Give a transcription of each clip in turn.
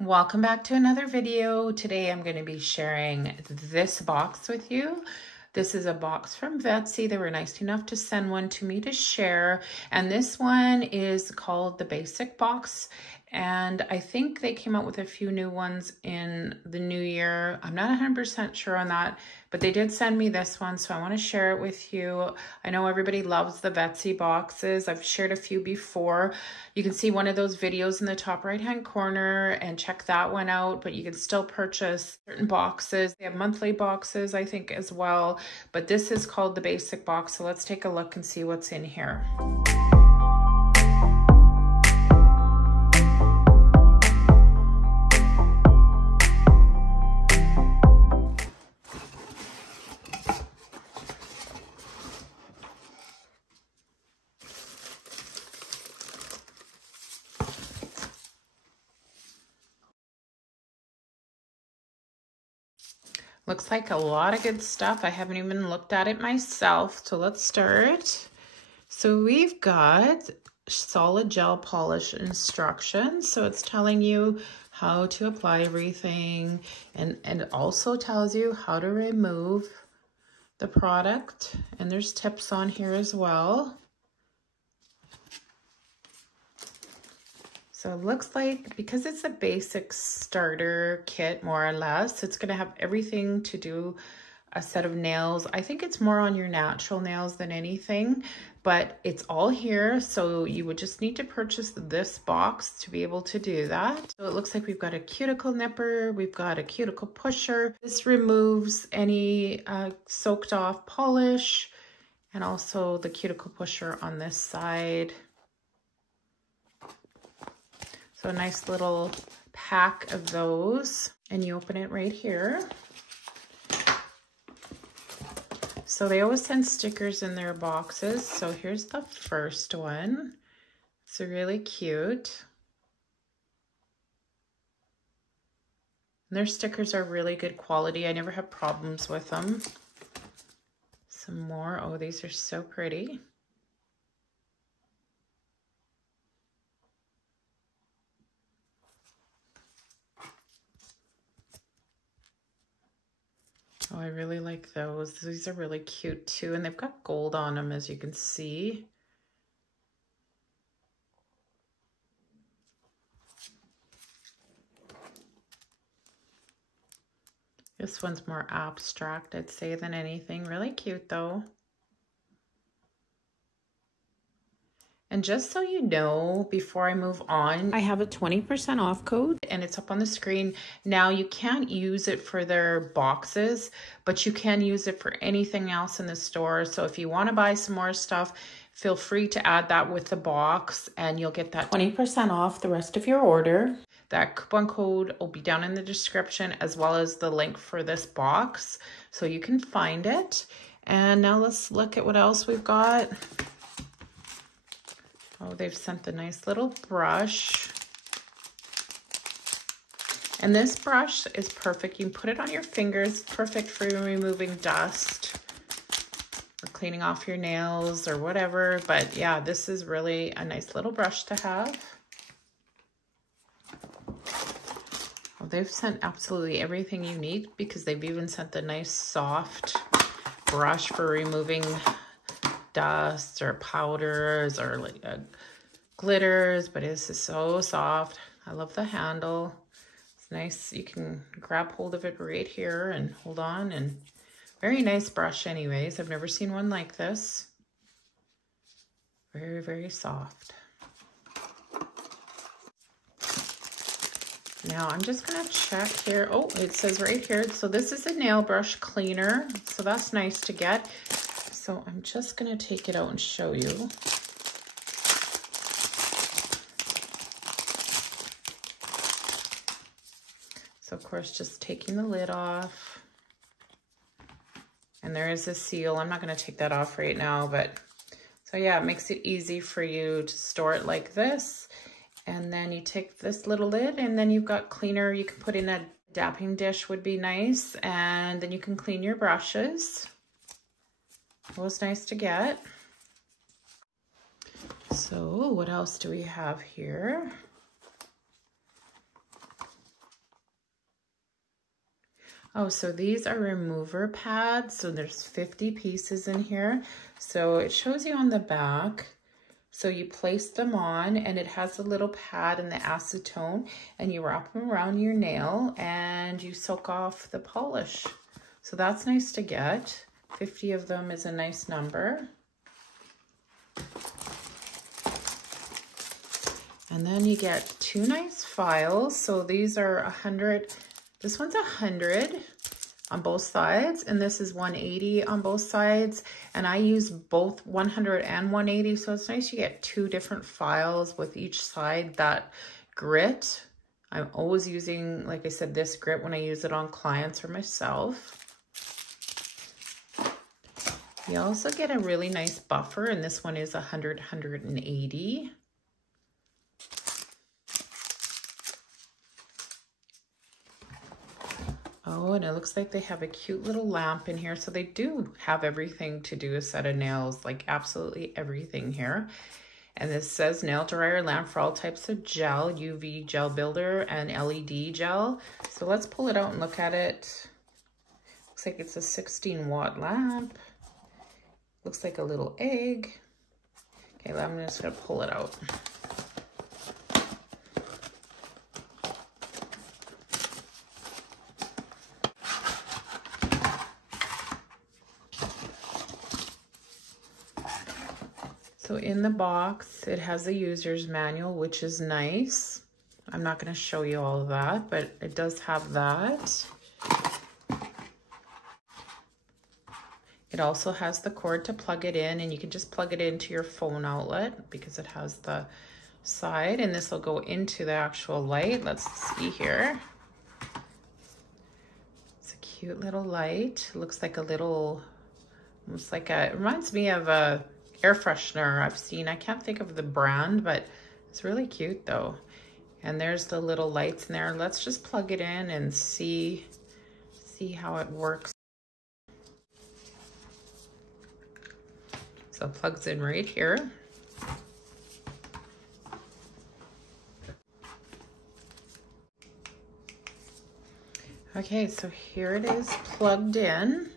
Welcome back to another video. Today I'm going to be sharing this box with you. This is a box from Vettsy. They were nice enough to send one to me to share. And this one is called the Basic Box. And I think they came out with a few new ones in the new year. I'm not 100% sure on that, but they did send me this one, so I want to share it with you. I know everybody loves the Vettsy boxes. I've shared a few before. You can see one of those videos in the top right-hand corner and check that one out, but you can still purchase certain boxes. They have monthly boxes, I think, as well, but this is called the Basic Box, so let's take a look and see what's in here. Looks like a lot of good stuff. I haven't even looked at it myself, so let's start. So we've got solid gel polish instructions. So it's telling you how to apply everything, and it also tells you how to remove the product. And there's tips on here as well. So it looks like, because it's a basic starter kit, more or less, it's going to have everything to do a set of nails. I think it's more on your natural nails than anything, but it's all here. So you would just need to purchase this box to be able to do that. So it looks like we've got a cuticle nipper. We've got a cuticle pusher. This removes any soaked off polish, and also the cuticle pusher on this side. So a nice little pack of those, and you open it right here. So they always send stickers in their boxes. So here's the first one. It's really cute. And their stickers are really good quality. I never have problems with them. Some more. Oh, these are so pretty. Oh, I really like those. These are really cute too, and they've got gold on them, as you can see. This one's more abstract, I'd say, than anything. Really cute though. And just so you know, before I move on, I have a 20% off code, and it's up on the screen. Now, you can't use it for their boxes, but you can use it for anything else in the store. So if you want to buy some more stuff, feel free to add that with the box, and you'll get that 20% off the rest of your order. That coupon code will be down in the description, as well as the link for this box, so you can find it. And now let's look at what else we've got. Oh, they've sent a nice little brush. And this brush is perfect. You can put it on your fingers. Perfect for removing dust or cleaning off your nails or whatever. But yeah, this is really a nice little brush to have. Oh, they've sent absolutely everything you need, because they've even sent the nice soft brush for removing dust or powders or like glitters, but this is so soft. I love the handle. It's nice. You can grab hold of it right here and hold on, and very nice brush anyways. I've never seen one like this. Very, very soft. Now I'm just gonna check here. Oh, it says right here. So this is a nail brush cleaner. So that's nice to get. So I'm just going to take it out and show you. So of course, just taking the lid off. And there is a seal. I'm not going to take that off right now, but so yeah, it makes it easy for you to store it like this. And then you take this little lid, and then you've got cleaner. You can put in a dapping dish, would be nice. And then you can clean your brushes. It was nice to get. So what else do we have here? Oh, so these are remover pads. So there's 50 pieces in here. So it shows you on the back. So you place them on and it has a little pad in the acetone and you wrap them around your nail and you soak off the polish. So that's nice to get. 50 of them is a nice number. And then you get 2 nice files. So these are 100. This one's 100 on both sides, and this is 180 on both sides. And I use both 100 and 180, so it's nice you get 2 different files with each side. That grit, I'm always using, like I said, this grit when I use it on clients or myself. You also get a really nice buffer, and this one is 100, 180. Oh, and it looks like they have a cute little lamp in here. So they do have everything to do a set of nails, like absolutely everything here. And this says nail dryer lamp for all types of gel, UV gel builder and LED gel. So let's pull it out and look at it. Looks like it's a 16-watt lamp. Looks like a little egg. Okay, I'm just gonna pull it out. So in the box, it has a user's manual, which is nice. I'm not going to show you all of that, but it does have that. It also has the cord to plug it in, and you can just plug it into your phone outlet because it has the side, and this will go into the actual light. Let's see here. It's a cute little light. It looks like a little, almost like a, it reminds me of a air freshener I've seen. I can't think of the brand, but it's really cute though. And there's the little lights in there. Let's just plug it in and see how it works. So it plugs in right here. Okay, so here it is plugged in.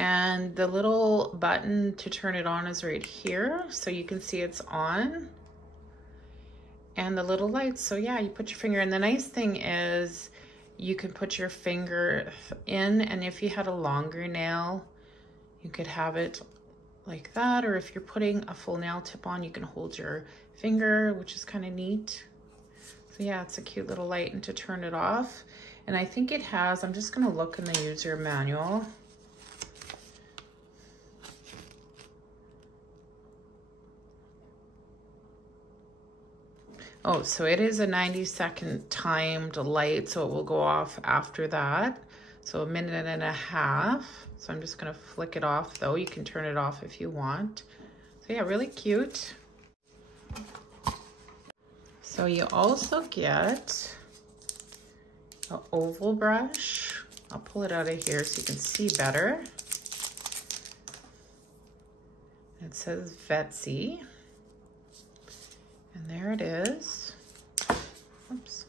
And the little button to turn it on is right here. So you can see it's on. And the little lights. So yeah, you put your finger in. The nice thing is you can put your finger in, and if you had a longer nail, you could have it like that. Or if you're putting a full nail tip on, you can hold your finger, which is kind of neat. So yeah, it's a cute little light. And to turn it off. And I think it has, I'm just gonna look in the user manual. Oh, so it is a 90-second timed light, so it will go off after that. So 1.5 minutes. So I'm just gonna flick it off though. You can turn it off if you want. So yeah, really cute. So you also get an oval brush. I'll pull it out of here so you can see better. It says Vettsy. And there it is. Oops.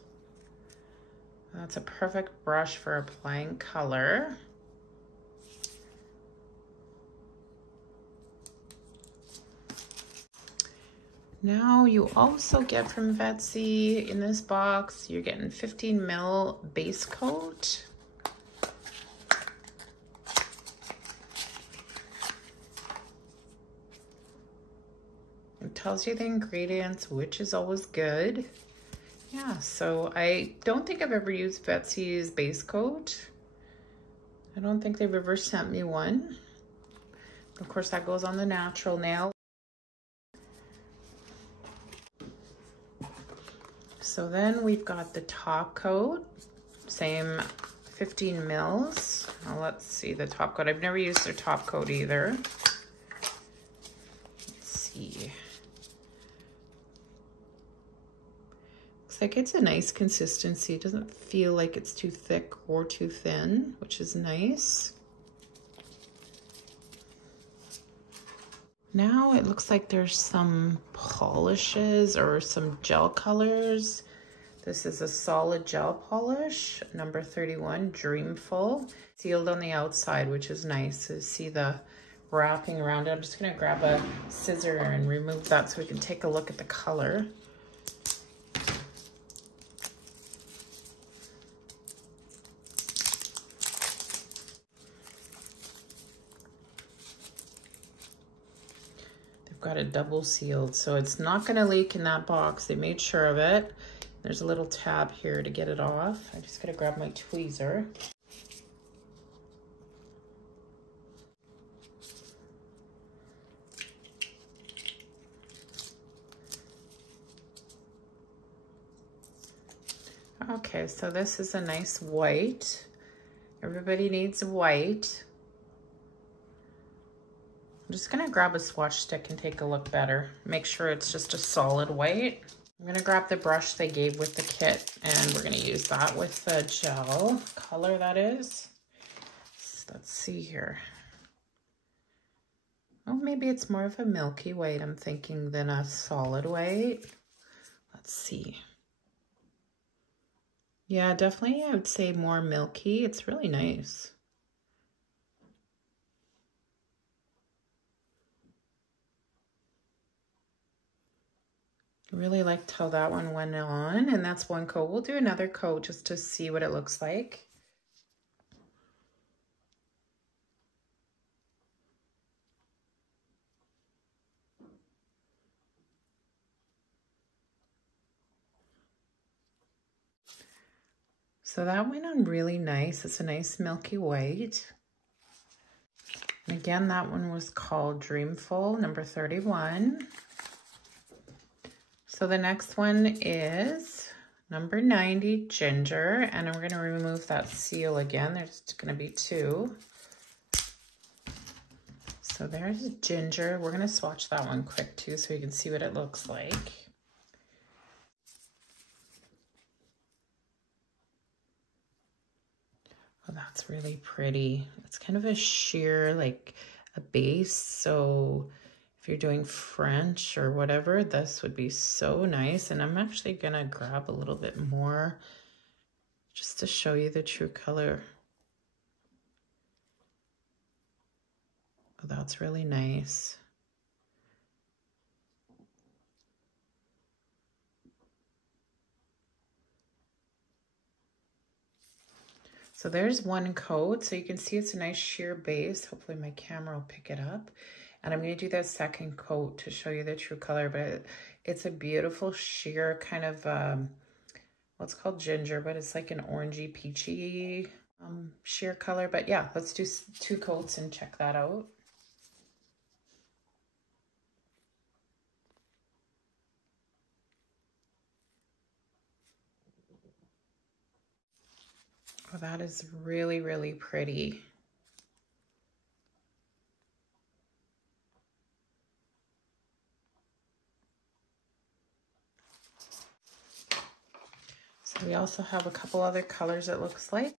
That's a perfect brush for applying color. Now you also get from Vettsy in this box, you're getting 15 ml base coat. It tells you the ingredients, which is always good. Yeah, so I don't think I've ever used Vettsy's base coat. I don't think they've ever sent me one. Of course, that goes on the natural nail. So then we've got the top coat, same 15 mils. Now let's see the top coat. I've never used their top coat either. Let's see. Looks like it's a nice consistency. It doesn't feel like it's too thick or too thin, which is nice. Now it looks like there's some polishes or some gel colors. This is a solid gel polish, number 31, Dreamful. Sealed on the outside, which is nice to see the wrapping around it. I'm just gonna grab a scissor and remove that so we can take a look at the color. They've got it double sealed, so it's not gonna leak in that box. They made sure of it. There's a little tab here to get it off. I just gotta grab my tweezer. Okay, so this is a nice white. Everybody needs white. I'm just gonna grab a swatch stick and take a look better. Make sure it's just a solid white. I'm gonna grab the brush they gave with the kit and we're gonna use that with the gel color that is. So let's see here. Oh, maybe it's more of a milky white, I'm thinking, than a solid white. Let's see. Yeah, definitely I would say more milky. It's really nice. I really liked how that one went on, and that's one coat. We'll do another coat just to see what it looks like. So that went on really nice. It's a nice milky white. And again, that one was called Dreamful, number 31. So the next one is number 90, Ginger, and we're gonna remove that seal again. There's gonna be two. So there's Ginger. We're gonna swatch that one quick too so you can see what it looks like. Oh, that's really pretty. It's kind of a sheer, like a base. So if you're doing French or whatever, this would be so nice. And I'm actually gonna grab a little bit more just to show you the true color. Oh, that's really nice. So there's one coat. So you can see it's a nice sheer base. Hopefully my camera will pick it up. And I'm going to do that second coat to show you the true color. But it's a beautiful sheer kind of, what's called ginger, but it's like an orangey peachy sheer color. But yeah, let's do two coats and check that out. Oh, that is really, really pretty. So we also have a couple other colors it looks like.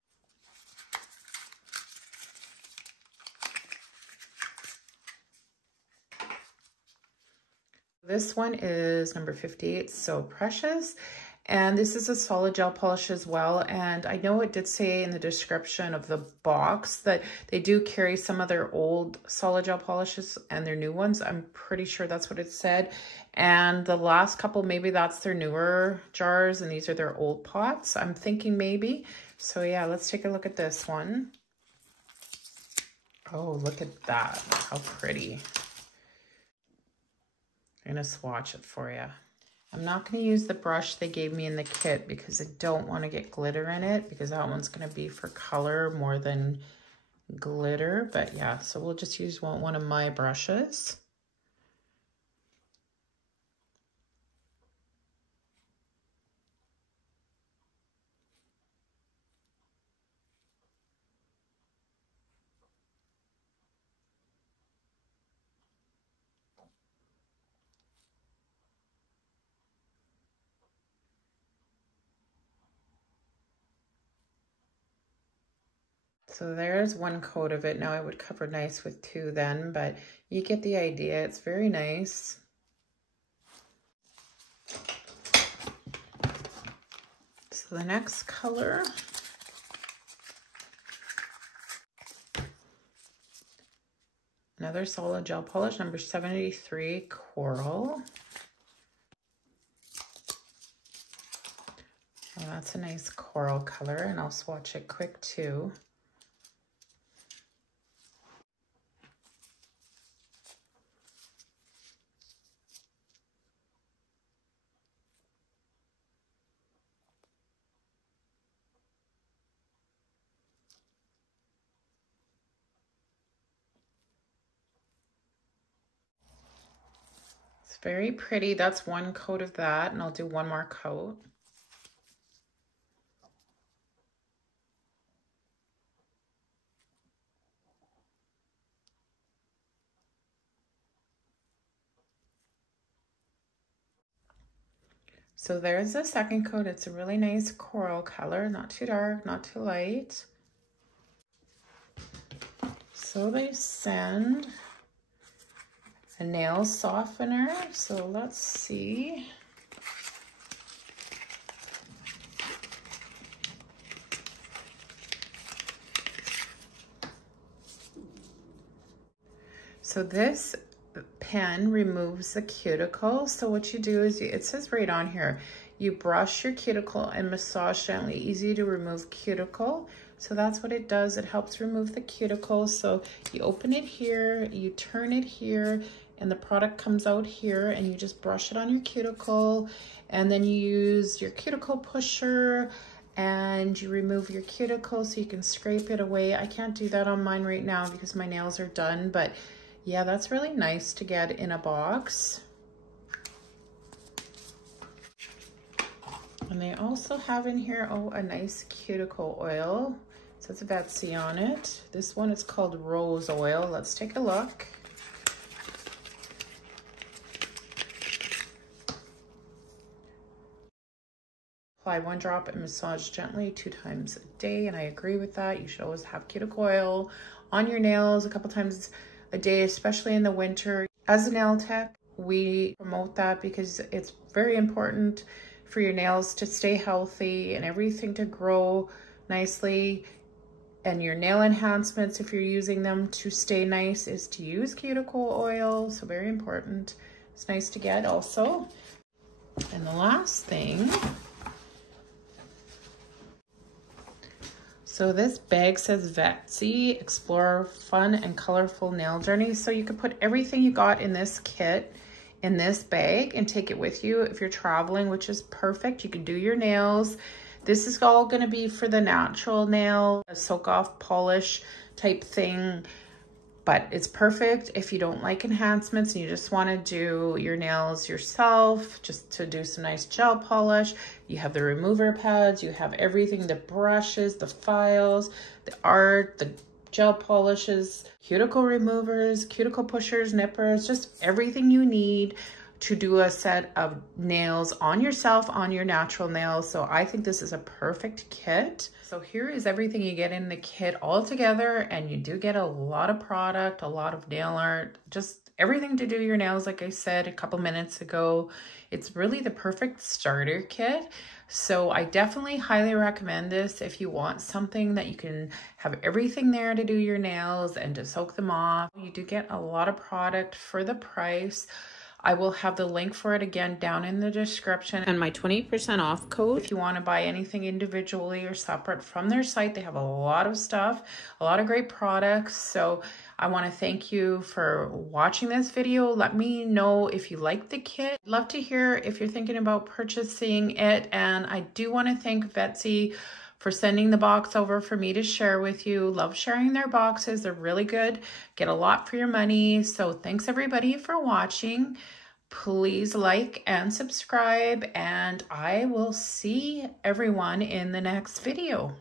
This one is number 58, So Precious. And this is a solid gel polish as well. And I know it did say in the description of the box that they do carry some of their old solid gel polishes and their new ones. I'm pretty sure that's what it said. And the last couple, maybe that's their newer jars and these are their old pots. I'm thinking maybe. So yeah, let's take a look at this one. Oh, look at that. How pretty. I'm gonna swatch it for you. I'm not going to use the brush they gave me in the kit because I don't want to get glitter in it because that one's going to be for color more than glitter. But yeah, so we'll just use one of my brushes. So there's one coat of it. Now I would cover nice with two then, but you get the idea. It's very nice. So the next color, another solid gel polish, number 73, Coral. Oh, that's a nice coral color, and I'll swatch it quick too. It's very pretty. That's one coat of that, and I'll do one more coat. So there's the second coat. It's a really nice coral color, not too dark, not too light. So they send a nail softener. So let's see. So this pen removes the cuticle. So what you do is, it says right on here, you brush your cuticle and massage gently, easy to remove cuticle. So that's what it does. It helps remove the cuticle. So you open it here, you turn it here, and the product comes out here, and you just brush it on your cuticle, and then you use your cuticle pusher and you remove your cuticle so you can scrape it away. I can't do that on mine right now because my nails are done, but yeah, that's really nice to get in a box. And they also have in here, oh, a nice cuticle oil. It says Vettsy on it. This one is called Rose Oil. Let's take a look. Apply 1 drop and massage gently 2 times a day. And I agree with that. You should always have cuticle oil on your nails a couple times a day, especially in the winter. As a nail tech, we promote that because it's very important for your nails to stay healthy and everything to grow nicely. And your nail enhancements, if you're using them to stay nice, is to use cuticle oil. So very important. It's nice to get also. And the last thing, so this bag says Vettsy, explore fun and colorful nail journeys. So you could put everything you got in this kit in this bag and take it with you if you're traveling, which is perfect. You can do your nails. This is all going to be for the natural nail, a soak off polish type thing, but it's perfect if you don't like enhancements and you just want to do your nails yourself, just to do some nice gel polish. You have the remover pads, you have everything, the brushes, the files, the art, the gel polishes, cuticle removers, cuticle pushers, nippers, just everything you need to do a set of nails on yourself, on your natural nails. So I think this is a perfect kit. So here is everything you get in the kit all together, and you do get a lot of product, a lot of nail art, just everything to do your nails. Like I said a couple minutes ago, it's really the perfect starter kit. So I definitely highly recommend this if you want something that you can have everything there to do your nails and to soak them off. You do get a lot of product for the price. I will have the link for it again down in the description, and my 20% off code if you want to buy anything individually or separate from their site. They have a lot of stuff, a lot of great products. So I want to thank you for watching this video. Let me know if you like the kit. I'd love to hear if you're thinking about purchasing it. And I do want to thank Vettsy for sending the box over for me to share with you. Love sharing their boxes. They're really good. Get a lot for your money. So thanks everybody for watching. Please like and subscribe, and I will see everyone in the next video.